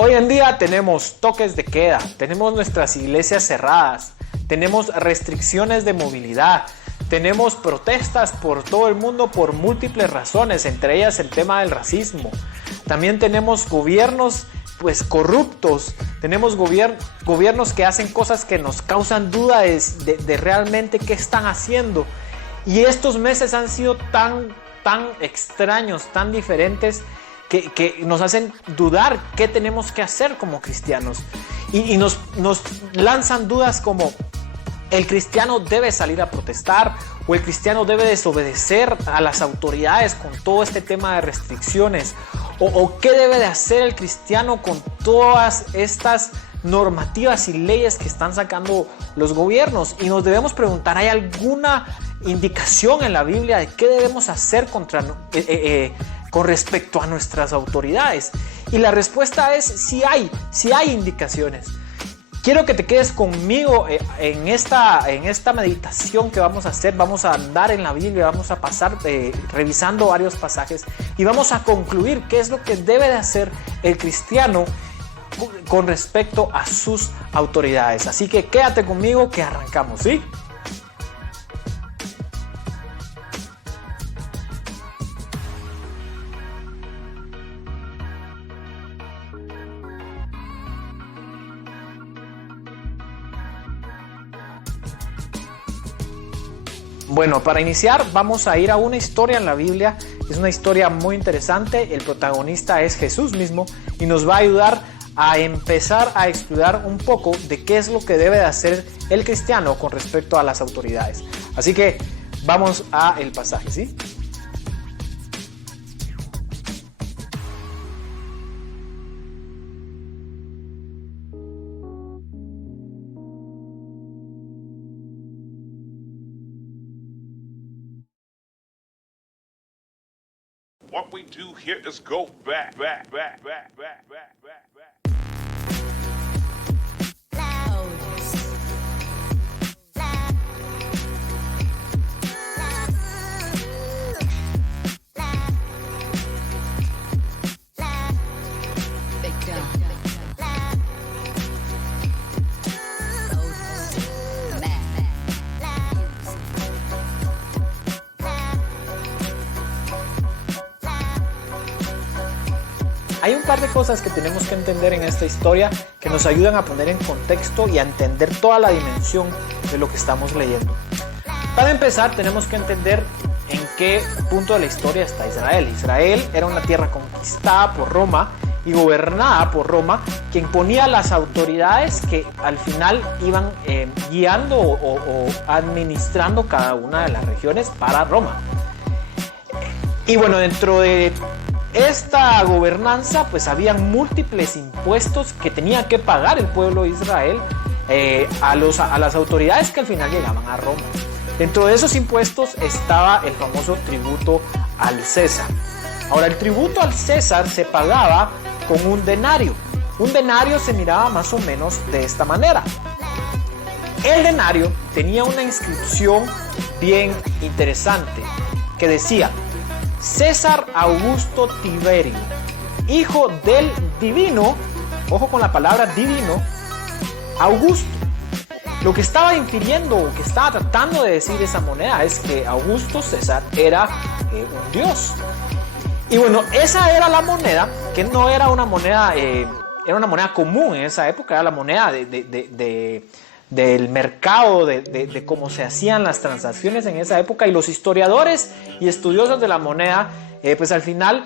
Hoy en día tenemos toques de queda, tenemos nuestras iglesias cerradas, tenemos restricciones de movilidad, tenemos protestas por todo el mundo por múltiples razones, entre ellas el tema del racismo. También tenemos gobiernos corruptos, tenemos gobiernos que hacen cosas que nos causan dudas de realmente qué están haciendo. Y estos meses han sido tan extraños, tan diferentes, que nos hacen dudar qué tenemos que hacer como cristianos. Y nos lanzan dudas como: ¿el cristiano debe salir a protestar? ¿O el cristiano debe desobedecer a las autoridades con todo este tema de restricciones? ¿O qué debe de hacer el cristiano con todas estas normativas y leyes que están sacando los gobiernos? Y nos debemos preguntar, ¿hay alguna indicación en la Biblia de qué debemos hacer con respecto a nuestras autoridades? Y la respuesta es sí hay indicaciones. Quiero que te quedes conmigo en esta meditación que vamos a hacer. Vamos a andar en la Biblia, vamos a pasar revisando varios pasajes y vamos a concluir qué es lo que debe de hacer el cristiano con respecto a sus autoridades. Así que quédate conmigo que arrancamos, ¿sí? Bueno, para iniciar vamos a ir a una historia en la Biblia. Es una historia muy interesante. El protagonista es Jesús mismo y nos va a ayudar a empezar a explorar un poco de qué es lo que debe de hacer el cristiano con respecto a las autoridades. Así que vamos a el pasaje, ¿sí? What we do here is go back. Hay un par de cosas que tenemos que entender en esta historia que nos ayudan a poner en contexto y a entender toda la dimensión de lo que estamos leyendo. Para empezar, tenemos que entender en qué punto de la historia está Israel. Israel era una tierra conquistada por Roma y gobernada por Roma, que imponía las autoridades que al final iban guiando o administrando cada una de las regiones para Roma. Y bueno, dentro de esta gobernanza pues habían múltiples impuestos que tenía que pagar el pueblo de Israel a las autoridades que al final llegaban a Roma. Dentro de esos impuestos estaba el famoso tributo al César. Ahora, el tributo al César se pagaba con un denario. Un denario se miraba más o menos de esta manera. El denario tenía una inscripción bien interesante que decía: César Augusto Tiberio, hijo del divino, ojo con la palabra divino, Augusto. Lo que estaba infiriendo, o que estaba tratando de decir esa moneda, es que Augusto César era un dios. Y bueno, esa era la moneda, que no era una moneda, era una moneda común en esa época, era la moneda del mercado, de cómo se hacían las transacciones en esa época. Y los historiadores y estudiosos de la moneda pues al final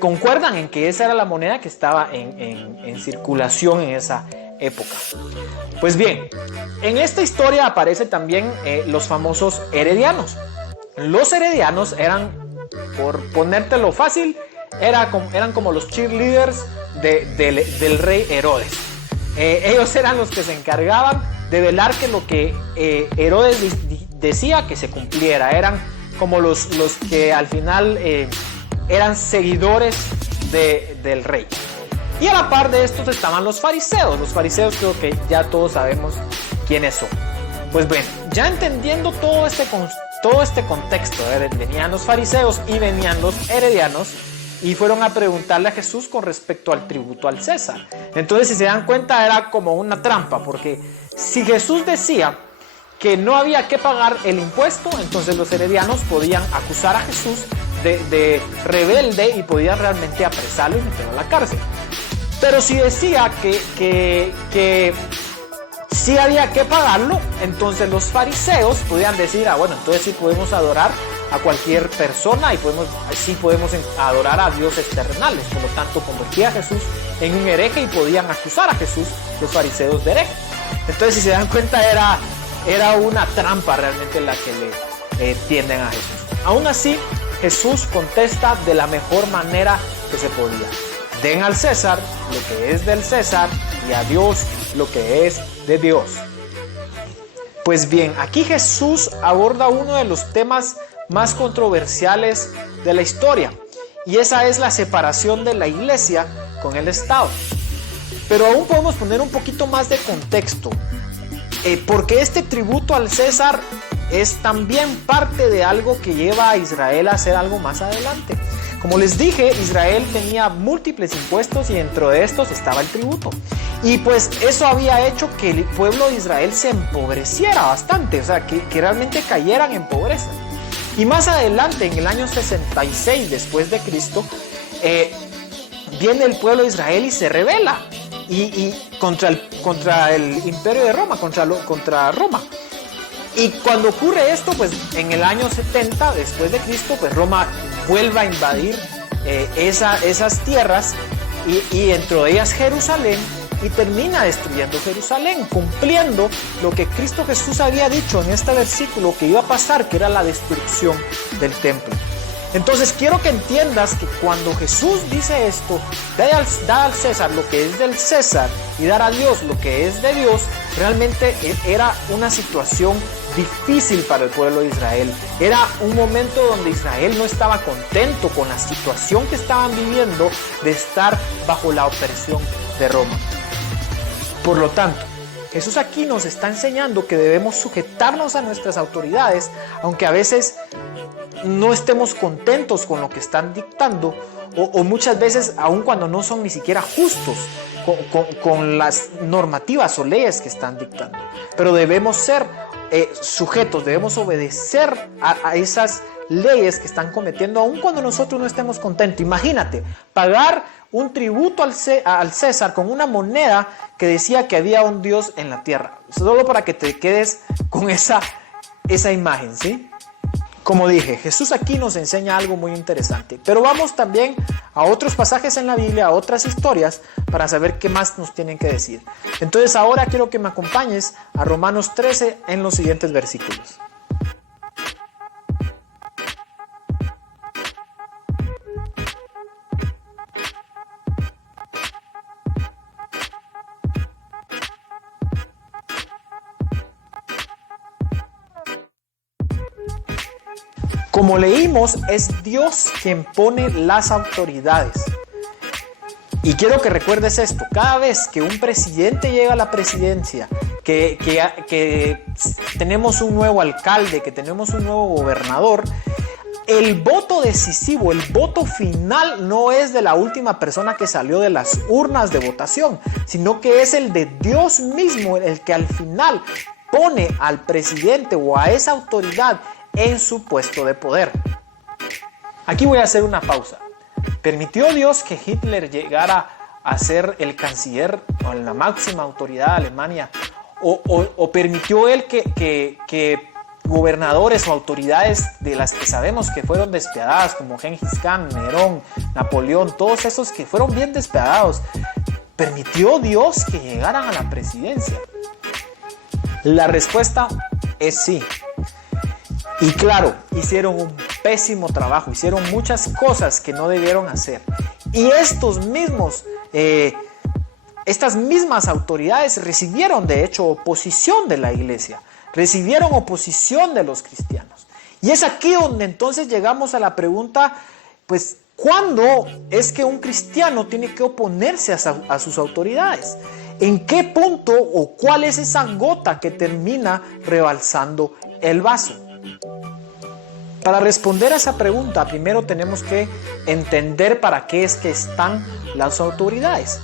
concuerdan en que esa era la moneda que estaba en circulación en esa época. Pues bien, en esta historia aparecen también los famosos heredianos. Los heredianos eran, por ponértelo fácil, eran como los cheerleaders del rey Herodes. Ellos eran los que se encargaban de velar que lo que Herodes decía que se cumpliera. Eran como los que al final eran seguidores del rey. Y a la par de estos estaban los fariseos. Los fariseos creo que ya todos sabemos quiénes son. Pues bueno, ya entendiendo todo este contexto, venían los fariseos y venían los heredianos. y fueron a preguntarle a Jesús con respecto al tributo al César. Entonces, si se dan cuenta, era como una trampa, porque si Jesús decía que no había que pagar el impuesto, entonces los herodianos podían acusar a Jesús de rebelde y podían realmente apresarlo y meterlo a la cárcel. Pero si decía que sí había que pagarlo, entonces los fariseos podían decir, bueno, entonces sí podemos adorar a cualquier persona y sí podemos adorar a dioses terrenales. Por lo tanto, convertía a Jesús en un hereje y podían acusar a Jesús los fariseos de hereje. Entonces, si se dan cuenta, era una trampa realmente la que le tienden a Jesús. Aún así, Jesús contesta de la mejor manera que se podía. Den al César lo que es del César y a Dios lo que es de Dios. Pues bien, aquí Jesús aborda uno de los temas más controversiales de la historia, y esa es la separación de la iglesia con el Estado. Pero aún podemos poner un poquito más de contexto, porque este tributo al César es también parte de algo que lleva a Israel a hacer algo más adelante. Como les dije, Israel tenía múltiples impuestos y dentro de estos estaba el tributo. Y pues eso había hecho que el pueblo de Israel se empobreciera bastante, o sea, que realmente cayeran en pobreza. Y más adelante, en el año 66 después de Cristo, viene el pueblo de Israel y se rebela y contra el imperio de Roma, contra Roma. Y cuando ocurre esto, pues en el año 70 después de Cristo, pues Roma vuelve a invadir esas tierras y dentro de ellas Jerusalén, y termina destruyendo Jerusalén, cumpliendo lo que Cristo Jesús había dicho en este versículo que iba a pasar, que era la destrucción del templo. Entonces quiero que entiendas que cuando Jesús dice esto, da al César lo que es del César y dar a Dios lo que es de Dios, realmente era una situación difícil para el pueblo de Israel. Era un momento donde Israel no estaba contento con la situación que estaban viviendo de estar bajo la opresión de Roma. Por lo tanto, Jesús aquí nos está enseñando que debemos sujetarnos a nuestras autoridades, aunque a veces no estemos contentos con lo que están dictando, o muchas veces aun cuando no son ni siquiera justos con las normativas o leyes que están dictando. Pero debemos ser sujetos, debemos obedecer a esas leyes que están cometiendo aun cuando nosotros no estemos contentos. Imagínate, pagar un tributo al César con una moneda que decía que había un Dios en la tierra. Solo para que te quedes con esa imagen, ¿sí? Como dije, Jesús aquí nos enseña algo muy interesante, pero vamos también a otros pasajes en la Biblia, a otras historias, para saber qué más nos tienen que decir. Entonces ahora quiero que me acompañes a Romanos 13 en los siguientes versículos. Como leímos, es Dios quien pone las autoridades. Y quiero que recuerdes esto: cada vez que un presidente llega a la presidencia, que tenemos un nuevo alcalde, que tenemos un nuevo gobernador, el voto decisivo, el voto final no es de la última persona que salió de las urnas de votación, sino que es el de Dios mismo, el que al final pone al presidente o a esa autoridad en su puesto de poder. Aquí voy a hacer una pausa. ¿Permitió Dios que Hitler llegara a ser el canciller o la máxima autoridad de Alemania? ¿O permitió él que gobernadores o autoridades de las que sabemos que fueron despiadadas, como Gengis Khan, Nerón, Napoleón, todos esos que fueron bien despiadados, permitió Dios que llegaran a la presidencia? La respuesta es sí. Y claro, hicieron un pésimo trabajo, hicieron muchas cosas que no debieron hacer. Y estas mismas autoridades recibieron de hecho oposición de la iglesia, recibieron oposición de los cristianos. Y es aquí donde entonces llegamos a la pregunta, pues, ¿cuándo es que un cristiano tiene que oponerse a sus autoridades? ¿En qué punto o cuál es esa gota que termina rebalsando el vaso? Para responder a esa pregunta, primero tenemos que entender para qué es que están las autoridades.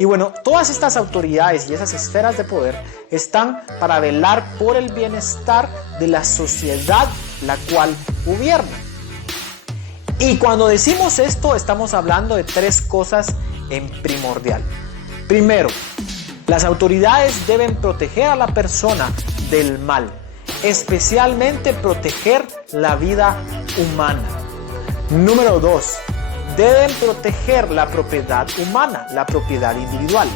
Y bueno, todas estas autoridades y esas esferas de poder están para velar por el bienestar de la sociedad la cual gobierna. Y cuando decimos esto, estamos hablando de tres cosas en primordial. Primero, las autoridades deben proteger a la persona del mal, especialmente proteger la vida humana. Número 2, deben proteger la propiedad humana, la propiedad individual.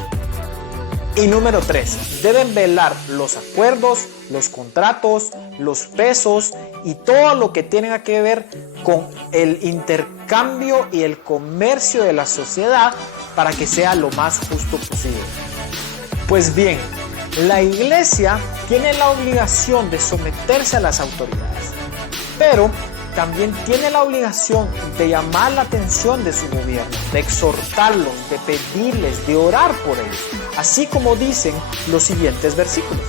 Y número 3, deben velar los acuerdos, los contratos, los pesos y todo lo que tenga que ver con el intercambio y el comercio de la sociedad para que sea lo más justo posible. Pues bien, la iglesia tiene la obligación de someterse a las autoridades, pero también tiene la obligación de llamar la atención de su gobierno, de exhortarlos, de pedirles, de orar por ellos, así como dicen los siguientes versículos.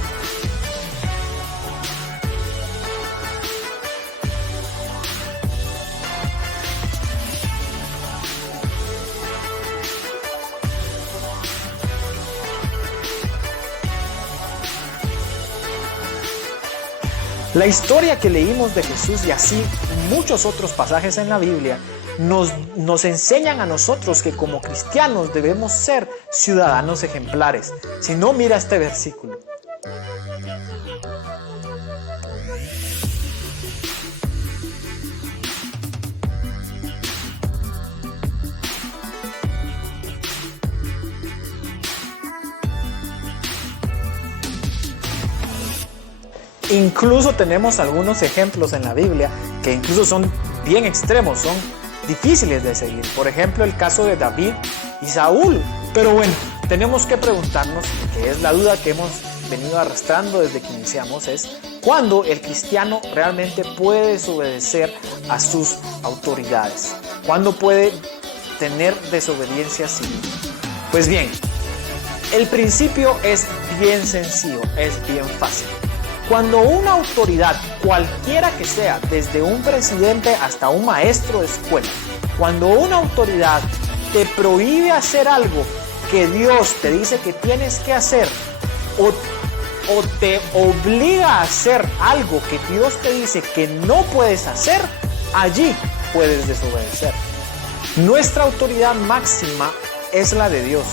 La historia que leímos de Jesús y así muchos otros pasajes en la Biblia nos enseñan a nosotros que como cristianos debemos ser ciudadanos ejemplares. Si no, mira este versículo. Incluso tenemos algunos ejemplos en la Biblia que incluso son bien extremos, son difíciles de seguir. Por ejemplo, el caso de David y Saúl. Pero bueno, tenemos que preguntarnos, que es la duda que hemos venido arrastrando desde que iniciamos, es ¿cuándo el cristiano realmente puede desobedecer a sus autoridades? ¿Cuándo puede tener desobediencia civil? Pues bien, el principio es bien sencillo, es bien fácil. Cuando una autoridad, cualquiera que sea, desde un presidente hasta un maestro de escuela, cuando una autoridad te prohíbe hacer algo que Dios te dice que tienes que hacer, o te obliga a hacer algo que Dios te dice que no puedes hacer, allí puedes desobedecer. Nuestra autoridad máxima es la de Dios.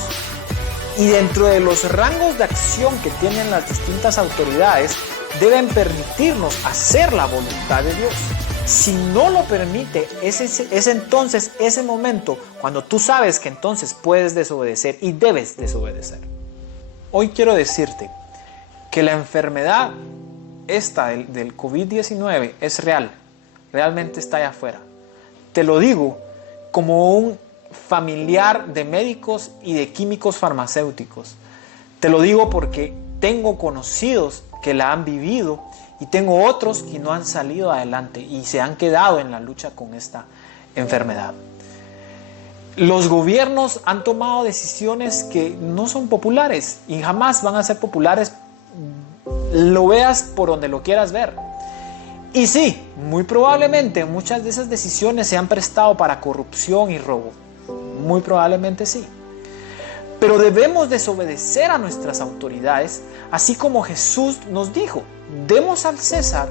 Y dentro de los rangos de acción que tienen las distintas autoridades, deben permitirnos hacer la voluntad de Dios. Si no lo permite, es entonces ese momento cuando tú sabes que entonces puedes desobedecer y debes desobedecer. Hoy quiero decirte que la enfermedad esta del COVID-19 es real, realmente está allá afuera. Te lo digo como un familiar de médicos y de químicos farmacéuticos. Te lo digo porque tengo conocidos que la han vivido y tengo otros que no han salido adelante y se han quedado en la lucha con esta enfermedad. Los gobiernos han tomado decisiones que no son populares y jamás van a ser populares, lo veas por donde lo quieras ver. Y sí, muy probablemente muchas de esas decisiones se han prestado para corrupción y robo. Muy probablemente sí. Pero debemos desobedecer a nuestras autoridades, así como Jesús nos dijo: demos al César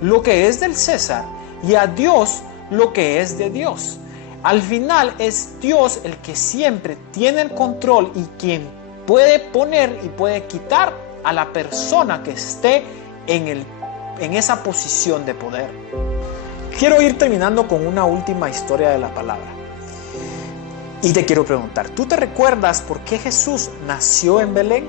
lo que es del César y a Dios lo que es de Dios. Al final es Dios el que siempre tiene el control y quien puede poner y puede quitar a la persona que esté en esa posición de poder. Quiero ir terminando con una última historia de la palabra. Y te quiero preguntar, ¿tú te recuerdas por qué Jesús nació en Belén?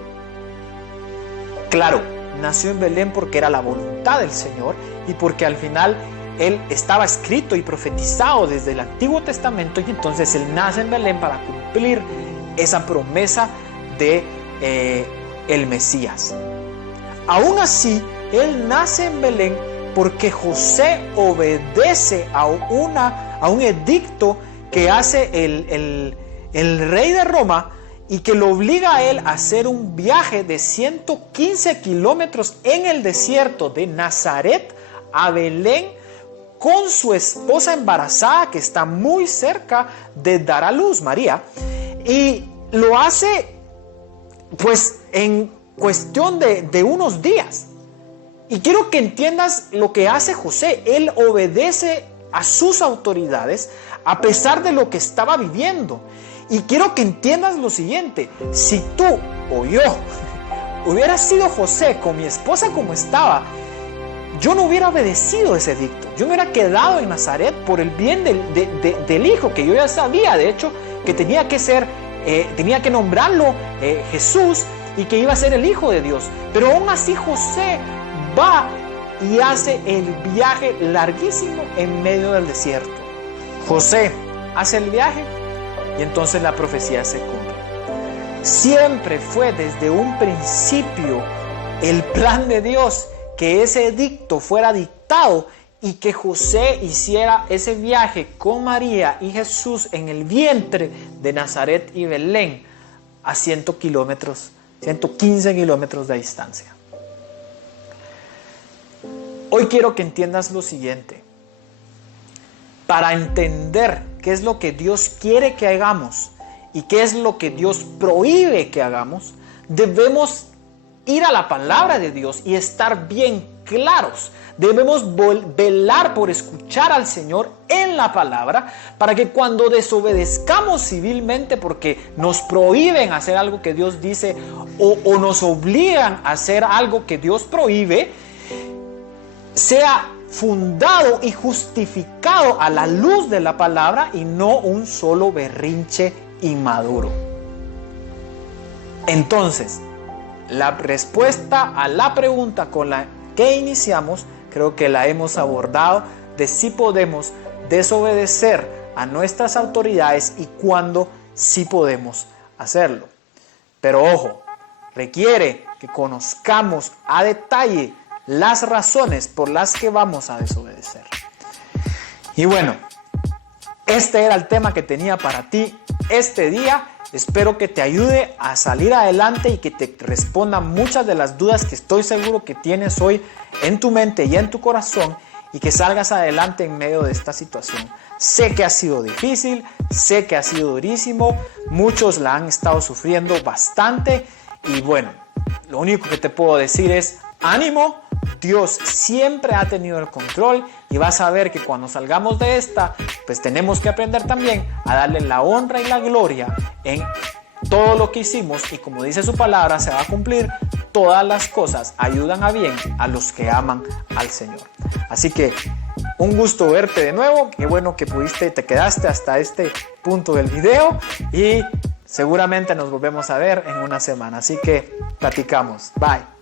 Claro, nació en Belén porque era la voluntad del Señor y porque al final Él estaba escrito y profetizado desde el Antiguo Testamento, y entonces Él nace en Belén para cumplir esa promesa de el Mesías. Aún así, Él nace en Belén porque José obedece a un edicto que hace el rey de Roma y que lo obliga a él a hacer un viaje de 115 kilómetros en el desierto de Nazaret a Belén con su esposa embarazada que está muy cerca de dar a luz, María, y lo hace pues en cuestión de unos días. Y quiero que entiendas lo que hace José. Él obedece a sus autoridades a pesar de lo que estaba viviendo. Y quiero que entiendas lo siguiente: si tú o yo hubiera sido José con mi esposa como estaba, yo no hubiera obedecido ese edicto. Yo me hubiera quedado en Nazaret por el bien del hijo, que yo ya sabía, de hecho, que tenía que nombrarlo Jesús, y que iba a ser el hijo de Dios. Pero aún así José va y hace el viaje larguísimo en medio del desierto. José hace el viaje y entonces la profecía se cumple. Siempre fue desde un principio el plan de Dios que ese edicto fuera dictado y que José hiciera ese viaje con María y Jesús en el vientre de Nazaret y Belén a 115 kilómetros de distancia. Hoy quiero que entiendas lo siguiente. Para entender qué es lo que Dios quiere que hagamos y qué es lo que Dios prohíbe que hagamos, debemos ir a la palabra de Dios y estar bien claros. Debemos velar por escuchar al Señor en la palabra, para que cuando desobedezcamos civilmente porque nos prohíben hacer algo que Dios dice, o nos obligan a hacer algo que Dios prohíbe, sea fundado y justificado a la luz de la palabra y no un solo berrinche inmaduro. Entonces, la respuesta a la pregunta con la que iniciamos, creo que la hemos abordado, de si podemos desobedecer a nuestras autoridades y cuándo sí podemos hacerlo. Pero ojo, requiere que conozcamos a detalle las razones por las que vamos a desobedecer. Y bueno, este era el tema que tenía para ti este día. Espero que te ayude a salir adelante y que te responda muchas de las dudas que estoy seguro que tienes hoy en tu mente y en tu corazón, y que salgas adelante en medio de esta situación. Sé que ha sido difícil, sé que ha sido durísimo, muchos la han estado sufriendo bastante, y bueno, lo único que te puedo decir es ánimo. Dios siempre ha tenido el control, y vas a ver que cuando salgamos de esta, pues tenemos que aprender también a darle la honra y la gloria en todo lo que hicimos, y como dice su palabra, se va a cumplir: todas las cosas ayudan a bien a los que aman al Señor. Así que un gusto verte de nuevo. Qué bueno que te quedaste hasta este punto del video, y seguramente nos volvemos a ver en una semana. Así que platicamos. Bye.